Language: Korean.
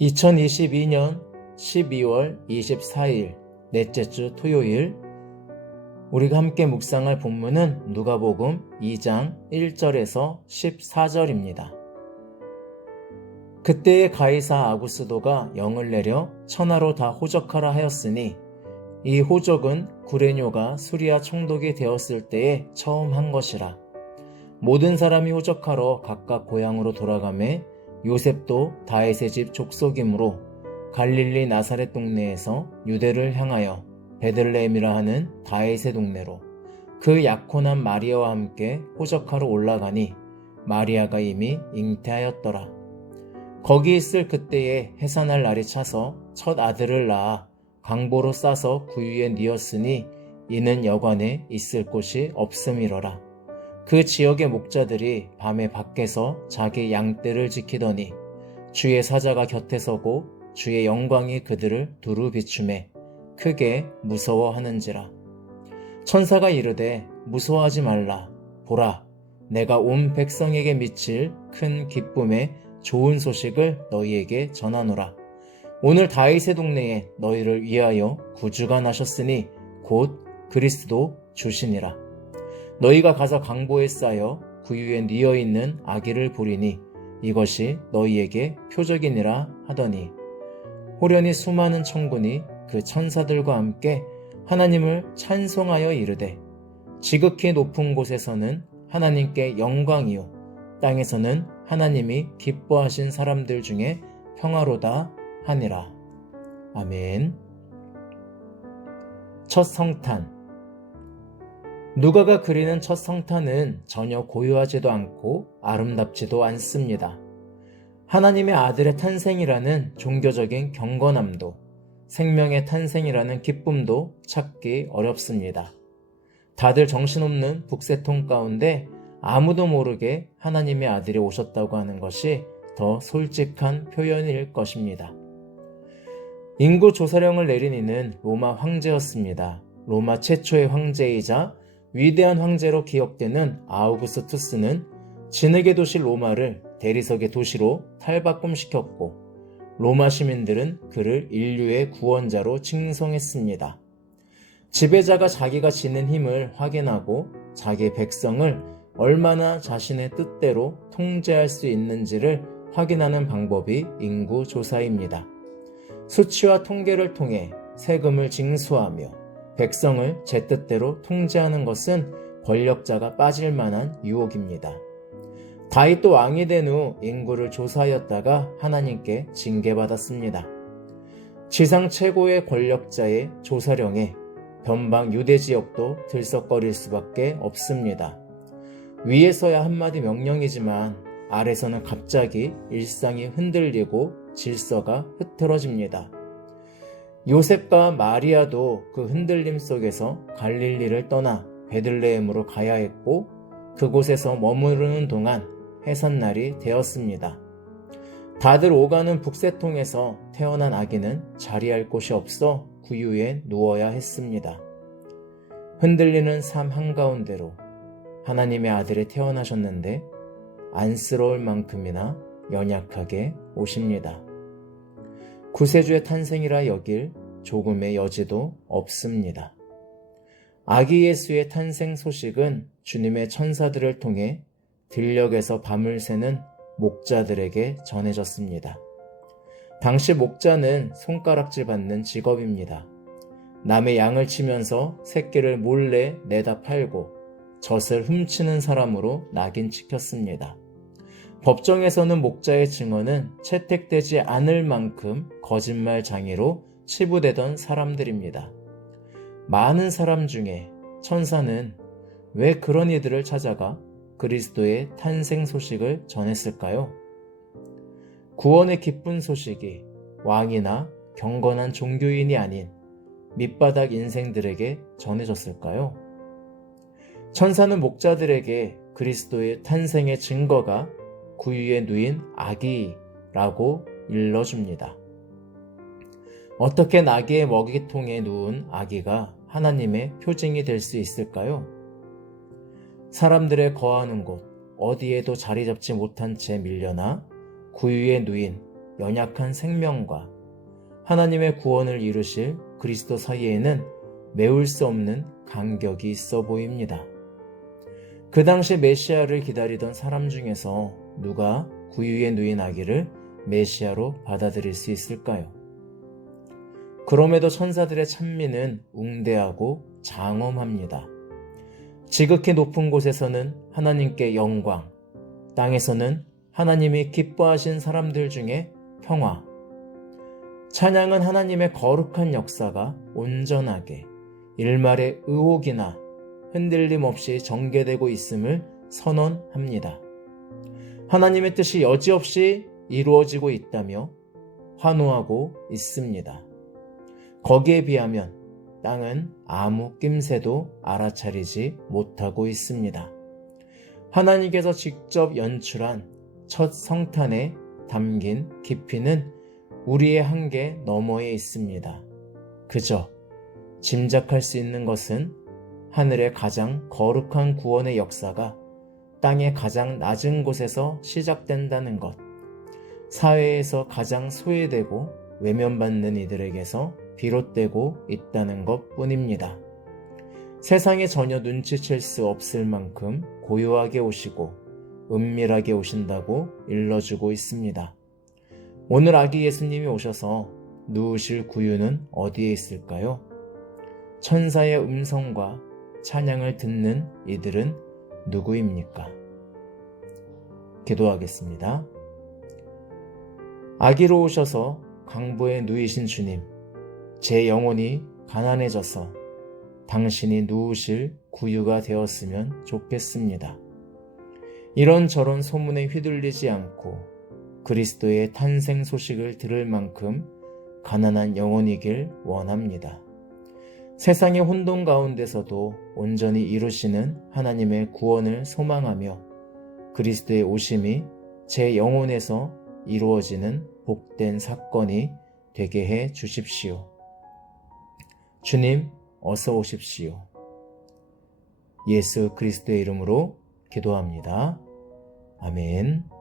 2022년 12월 24일 넷째 주 토요일, 우리가 함께 묵상할 본문은 누가복음 2장 1절에서 14절입니다. 그때에 가이사 아구스도가 영을 내려 천하로 다 호적하라 하였으니 이 호적은 구레뇨가 수리아 총독이 되었을 때에 처음 한 것이라. 모든 사람이 호적하러 각각 고향으로 돌아가매 요셉도 다윗의 집 족속이므로 갈릴리 나사렛 동네에서 유대를 향하여 베들레헴이라 하는 다윗의 동네로 그 약혼한 마리아와 함께 호적하러 올라가니 마리아가 이미 잉태하였더라. 거기 있을 그때에 해산할 날이 차서 첫 아들을 낳아 강보로 싸서 구유에 뉘었으니 이는 여관에 있을 곳이 없음이러라. 그 지역의 목자들이 밤에 밖에서 자기 양떼를 지키더니 주의 사자가 곁에 서고 주의 영광이 그들을 두루 비추매 크게 무서워하는지라. 천사가 이르되 무서워하지 말라. 보라, 내가 온 백성에게 미칠 큰 기쁨의 좋은 소식을 너희에게 전하노라. 오늘 다윗의 동네에 너희를 위하여 구주가 나셨으니 곧 그리스도 주시니라. 너희가 가서 강보에 쌓여 구유에 뉘어 있는 아기를 보리니 이것이 너희에게 표적이니라 하더니 호련히 수많은 천군이 그 천사들과 함께 하나님을 찬송하여 이르되 지극히 높은 곳에서는 하나님께 영광이요 땅에서는 하나님이 기뻐하신 사람들 중에 평화로다 하니라. 아멘. 첫 성탄. 누가가 그리는 첫 성탄은 전혀 고요하지도 않고 아름답지도 않습니다. 하나님의 아들의 탄생이라는 종교적인 경건함도, 생명의 탄생이라는 기쁨도 찾기 어렵습니다. 다들 정신없는 북새통 가운데 아무도 모르게 하나님의 아들이 오셨다고 하는 것이 더 솔직한 표현일 것입니다. 인구 조사령을 내린 이는 로마 황제였습니다. 로마 최초의 황제이자 위대한 황제로 기억되는 아우구스투스는 진흙의 도시 로마를 대리석의 도시로 탈바꿈시켰고 로마 시민들은 그를 인류의 구원자로 칭송했습니다. 지배자가 자기가 지닌 힘을 확인하고 자기 백성을 얼마나 자신의 뜻대로 통제할 수 있는지를 확인하는 방법이 인구 조사입니다. 수치와 통계를 통해 세금을 징수하며 백성을 제 뜻대로 통제하는 것은 권력자가 빠질 만한 유혹입니다. 다윗도 왕이 된 후 인구를 조사하였다가 하나님께 징계받았습니다. 지상 최고의 권력자의 조사령에 변방 유대 지역도 들썩거릴 수밖에 없습니다. 위에서야 한마디 명령이지만 아래서는 갑자기 일상이 흔들리고 질서가 흐트러집니다. 요셉과 마리아도 그 흔들림 속에서 갈릴리를 떠나 베들레헴으로 가야 했고 그곳에서 머무르는 동안 해산날이 되었습니다. 다들 오가는 북새통에서 태어난 아기는 자리할 곳이 없어 구유에 누워야 했습니다. 흔들리는 삶 한가운데로 하나님의 아들이 태어나셨는데 안쓰러울 만큼이나 연약하게 오십니다. 구세주의 탄생이라 여길 조금의 여지도 없습니다. 아기 예수의 탄생 소식은 주님의 천사들을 통해 들녘에서 밤을 새는 목자들에게 전해졌습니다. 당시 목자는 손가락질 받는 직업입니다. 남의 양을 치면서 새끼를 몰래 내다 팔고 젖을 훔치는 사람으로 낙인 찍혔습니다. 법정에서는 목자의 증언은 채택되지 않을 만큼 거짓말장애로 치부되던 사람들입니다. 많은 사람 중에 천사는 왜 그런 이들을 찾아가 그리스도의 탄생 소식을 전했을까요? 구원의 기쁜 소식이 왕이나 경건한 종교인이 아닌 밑바닥 인생들에게 전해졌을까요? 천사는 목자들에게 그리스도의 탄생의 증거가 구유에 누인 아기라고 일러줍니다. 어떻게 나귀의 먹이통에 누운 아기가 하나님의 표징이 될 수 있을까요? 사람들의 거하는 곳 어디에도 자리 잡지 못한 채 밀려나 구유에 누인 연약한 생명과 하나님의 구원을 이루실 그리스도 사이에는 메울 수 없는 간격이 있어 보입니다. 그 당시 메시아를 기다리던 사람 중에서 누가 구유에 누인 아기를 메시아로 받아들일 수 있을까요? 그럼에도 천사들의 찬미는 웅대하고 장엄합니다. 지극히 높은 곳에서는 하나님께 영광, 땅에서는 하나님이 기뻐하신 사람들 중에 평화. 찬양은 하나님의 거룩한 역사가 온전하게 일말의 의혹이나 흔들림 없이 전개되고 있음을 선언합니다. 하나님의 뜻이 여지없이 이루어지고 있다며 환호하고 있습니다. 거기에 비하면 땅은 아무 낌새도 알아차리지 못하고 있습니다. 하나님께서 직접 연출한 첫 성탄에 담긴 깊이는 우리의 한계 너머에 있습니다. 그저 짐작할 수 있는 것은 하늘의 가장 거룩한 구원의 역사가 땅의 가장 낮은 곳에서 시작된다는 것, 사회에서 가장 소외되고 외면받는 이들에게서 비롯되고 있다는 것 뿐입니다. 세상에 전혀 눈치챌 수 없을 만큼 고요하게 오시고 은밀하게 오신다고 일러주고 있습니다. 오늘 아기 예수님이 오셔서 누우실 구유는 어디에 있을까요? 천사의 음성과 찬양을 듣는 이들은 누구입니까? 기도하겠습니다. 아기로 오셔서 강보에 누이신 주님, 제 영혼이 가난해져서 당신이 누우실 구유가 되었으면 좋겠습니다. 이런저런 소문에 휘둘리지 않고 그리스도의 탄생 소식을 들을 만큼 가난한 영혼이길 원합니다. 세상의 혼돈 가운데서도 온전히 이루시는 하나님의 구원을 소망하며 그리스도의 오심이 제 영혼에서 이루어지는 복된 사건이 되게 해 주십시오. 주님, 어서 오십시오. 예수 그리스도의 이름으로 기도합니다. 아멘.